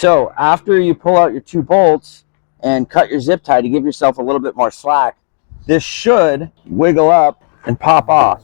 So after you pull out your 2 bolts and cut your zip tie to give yourself a little bit more slack, this should wiggle up and pop off.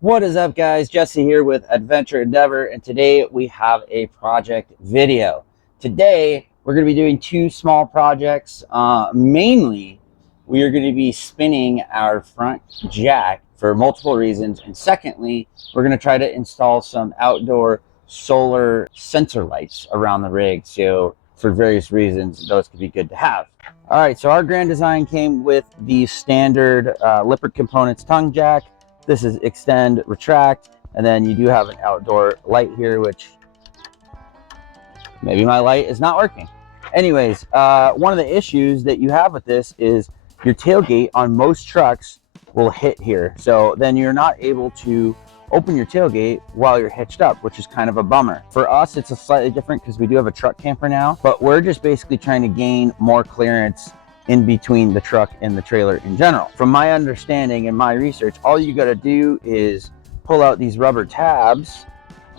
What is up, guys? Jesse here with Adventure Endeavor, and today we have a project video. Today we're going to be doing 2 small projects. Mainly we are going to be spinning our front jack for multiple reasons, and secondly we're going to try to install some outdoor solar sensor lights around the rig. So for various reasons those could be good to have. All right, so our grand design came with the standard Lippert components tongue jack. This is extend, retract, and then you do have an outdoor light here, which maybe my light is not working. Anyways, one of the issues that you have with this is your tailgate on most trucks will hit here. So then you're not able to open your tailgate while you're hitched up, which is kind of a bummer. For us, it's a slightly different because we do have a truck camper now, but we're just basically trying to gain more clearance in between the truck and the trailer in general. From my understanding and my research, all you got to do is pull out these rubber tabs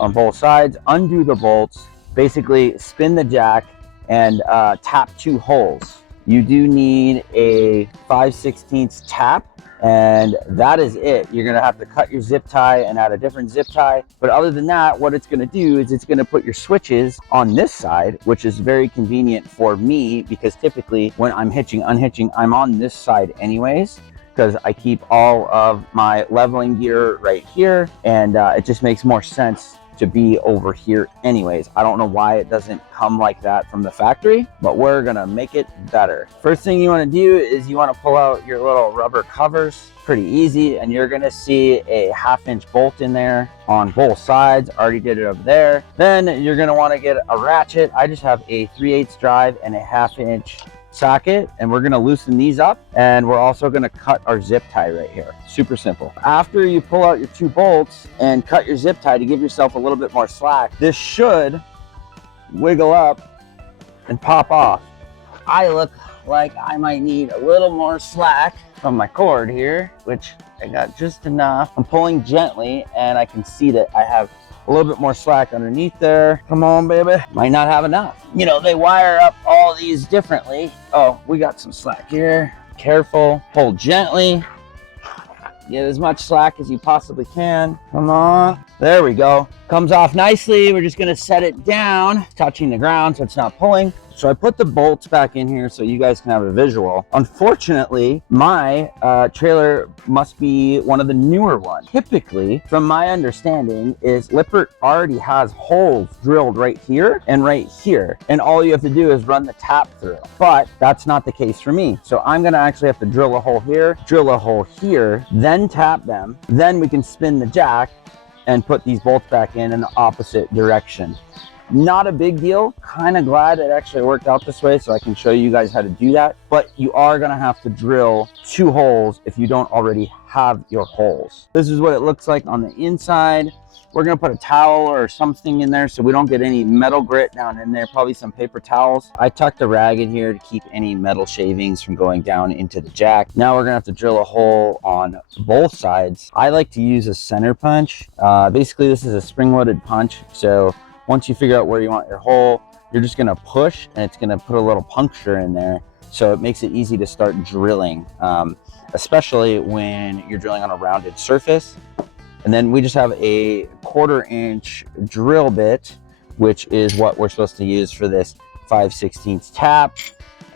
on both sides, undo the bolts, basically spin the jack, and tap 2 holes. You do need a 5/16 tap, and that is it. You're gonna have to cut your zip tie and add a different zip tie. But other than that, what it's gonna do is it's gonna put your switches on this side, which is very convenient for me because typically when I'm hitching, unhitching, I'm on this side anyways, because I keep all of my leveling gear right here, and it just makes more sense to be over here anyways. I don't know why it doesn't come like that from the factory, but we're gonna make it better. First thing you want to do is you want to pull out your little rubber covers. Pretty easy, and you're gonna see a 1/2-inch bolt in there on both sides. Already did it over there. Then you're gonna want to get a ratchet. I just have a 3/8 drive and a 1/2-inch socket, and we're going to loosen these up, and we're also going to cut our zip tie right here. Super simple. After you pull out your 2 bolts and cut your zip tie to give yourself a little bit more slack, this should wiggle up and pop off. I look like I might need a little more slack from my cord here, which I got just enough. I'm pulling gently, and I can see that I have a little bit more slack underneath there. Come on, baby. Might not have enough. You know, they wire up all these differently. Oh, we got some slack here. Careful. Pull gently. Get as much slack as you possibly can. Come on. There we go. Comes off nicely. We're just gonna set it down, touching the ground so it's not pulling. So I put the bolts back in here so you guys can have a visual. Unfortunately, my trailer must be one of the newer ones. Typically, from my understanding, is Lippert already has holes drilled right here and right here. And all you have to do is run the tap through. But that's not the case for me. So I'm gonna actually have to drill a hole here, drill a hole here, then tap them. Then we can spin the jack and put these bolts back in the opposite direction. Not a big deal. Kind of glad it actually worked out this way so I can show you guys how to do that. But you are going to have to drill 2 holes if you don't already have your holes. This is what it looks like on the inside. We're going to put a towel or something in there so we don't get any metal grit down in there. Probably some paper towels. I tucked a rag in here to keep any metal shavings from going down into the jack. Now we're going to have to drill a hole on both sides. I like to use a center punch. Basically, this is a spring-loaded punch. So once you figure out where you want your hole, you're just gonna push, and it's gonna put a little puncture in there. So it makes it easy to start drilling, especially when you're drilling on a rounded surface. And then we just have a 1/4-inch drill bit, which is what we're supposed to use for this 5/16 tap.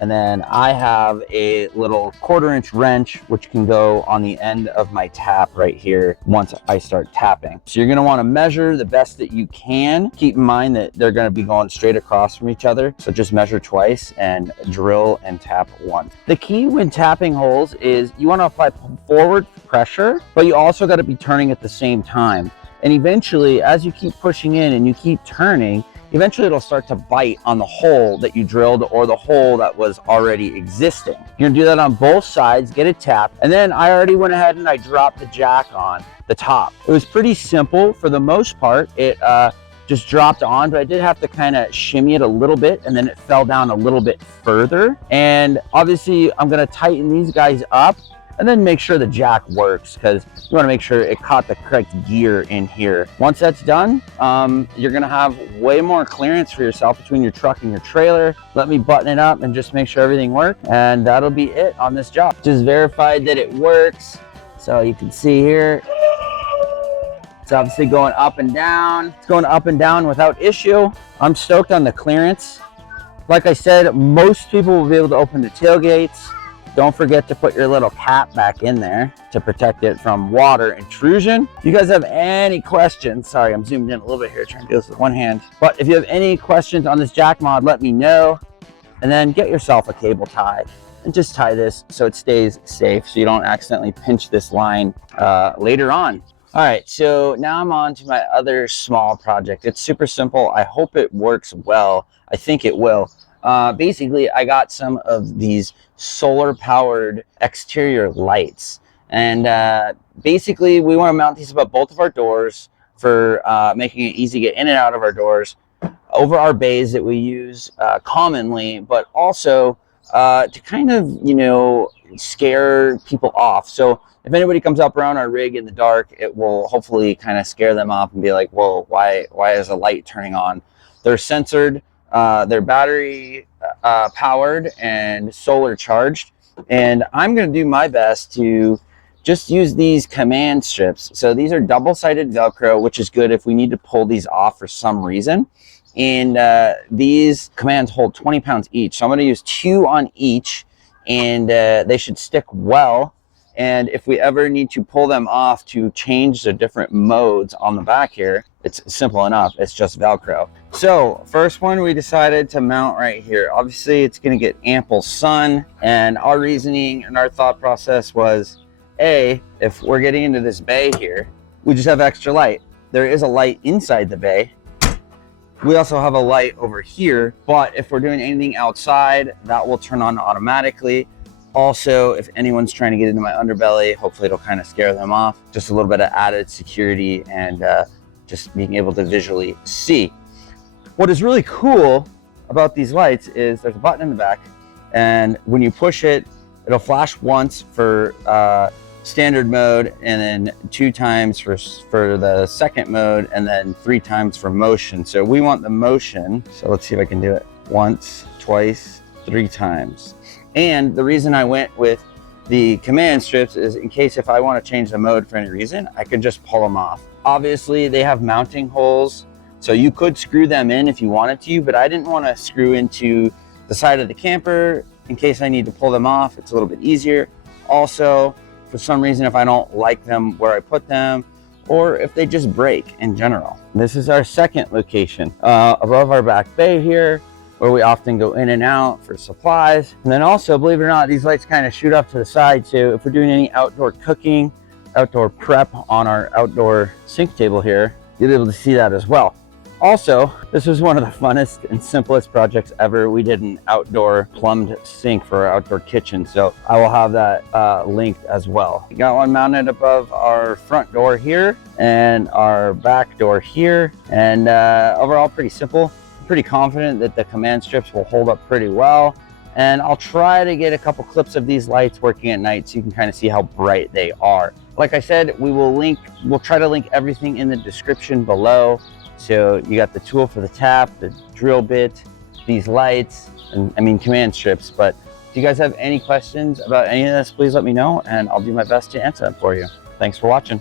And then I have a little 1/4-inch wrench, which can go on the end of my tap right here once I start tapping. So you're gonna wanna measure the best that you can. Keep in mind that they're gonna be going straight across from each other. So just measure twice and drill and tap once. The key when tapping holes is you wanna apply forward pressure, but you also gotta be turning at the same time. And eventually, as you keep pushing in and you keep turning, eventually it'll start to bite on the hole that you drilled or the hole that was already existing. You're gonna do that on both sides, get it tapped, and then I already went ahead and I dropped the jack on the top. It was pretty simple for the most part. It just dropped on, but I did have to kind of shimmy it a little bit, and then it fell down a little bit further. And obviously I'm gonna tighten these guys up and then make sure the jack works, because you want to make sure it caught the correct gear in here. Once that's done, you're gonna have way more clearance for yourself between your truck and your trailer. Let me button it up and just make sure everything works, and that'll be it on this job. Just verified that it works. So you can see here, it's obviously going up and down. It's going up and down without issue. I'm stoked on the clearance. Like I said, most people will be able to open the tailgates. Don't forget to put your little cap back in there to protect it from water intrusion. If you guys have any questions, sorry, I'm zoomed in a little bit here, trying to do this with one hand. But if you have any questions on this jack mod, let me know. And then get yourself a cable tie and just tie this so it stays safe, so you don't accidentally pinch this line later on. All right, so now I'm on to my other small project. It's super simple. I hope it works well. I think it will. Basically, I got some of these solar powered exterior lights, and basically we want to mount these above both of our doors for making it easy to get in and out of our doors, over our bays that we use commonly, but also to kind of, you know, scare people off. So if anybody comes up around our rig in the dark, it will hopefully kind of scare them off and be like, whoa, why is a light turning on? They're sensored, they're battery powered and solar charged, and I'm going to do my best to just use these command strips. So these are double-sided Velcro, which is good if we need to pull these off for some reason. And these commands hold 20 pounds each, so I'm going to use 2 on each, and they should stick well. And if we ever need to pull them off to change the different modes on the back here, it's simple enough. It's just Velcro. So first one we decided to mount right here. Obviously it's going to get ample sun, and our reasoning and our thought process was, A, if we're getting into this bay here, we just have extra light. There is a light inside the bay. We also have a light over here, but if we're doing anything outside, that will turn on automatically. Also, if anyone's trying to get into my underbelly, hopefully it'll kind of scare them off. Just a little bit of added security and just being able to visually see. What is really cool about these lights is there's a button in the back, and when you push it, it'll flash once for standard mode, and then 2 times for the second mode, and then 3 times for motion. So we want the motion. So let's see if I can do it. Once, twice, 3 times. And the reason I went with the command strips is in case if I want to change the mode for any reason, I could just pull them off. Obviously they have mounting holes, so you could screw them in if you wanted to, but I didn't want to screw into the side of the camper in case I need to pull them off. It's a little bit easier. Also, for some reason, if I don't like them where I put them, or if they just break in general. This is our second location above our back bay here, where we often go in and out for supplies. And then also, believe it or not, these lights kind of shoot up to the side, so if we're doing any outdoor cooking, outdoor prep on our outdoor sink table here, you'll be able to see that as well. Also, this was one of the funnest and simplest projects ever. We did an outdoor plumbed sink for our outdoor kitchen, so I will have that linked as well. We got one mounted above our front door here and our back door here, and overall pretty simple. Pretty confident that the command strips will hold up pretty well, and I'll try to get a couple clips of these lights working at night so you can kind of see how bright they are. Like I said, we'll try to link everything in the description below. So you got the tool for the tap, the drill bit, these lights, and I mean command strips. But if you guys have any questions about any of this, please let me know, and I'll do my best to answer them for you. Thanks for watching.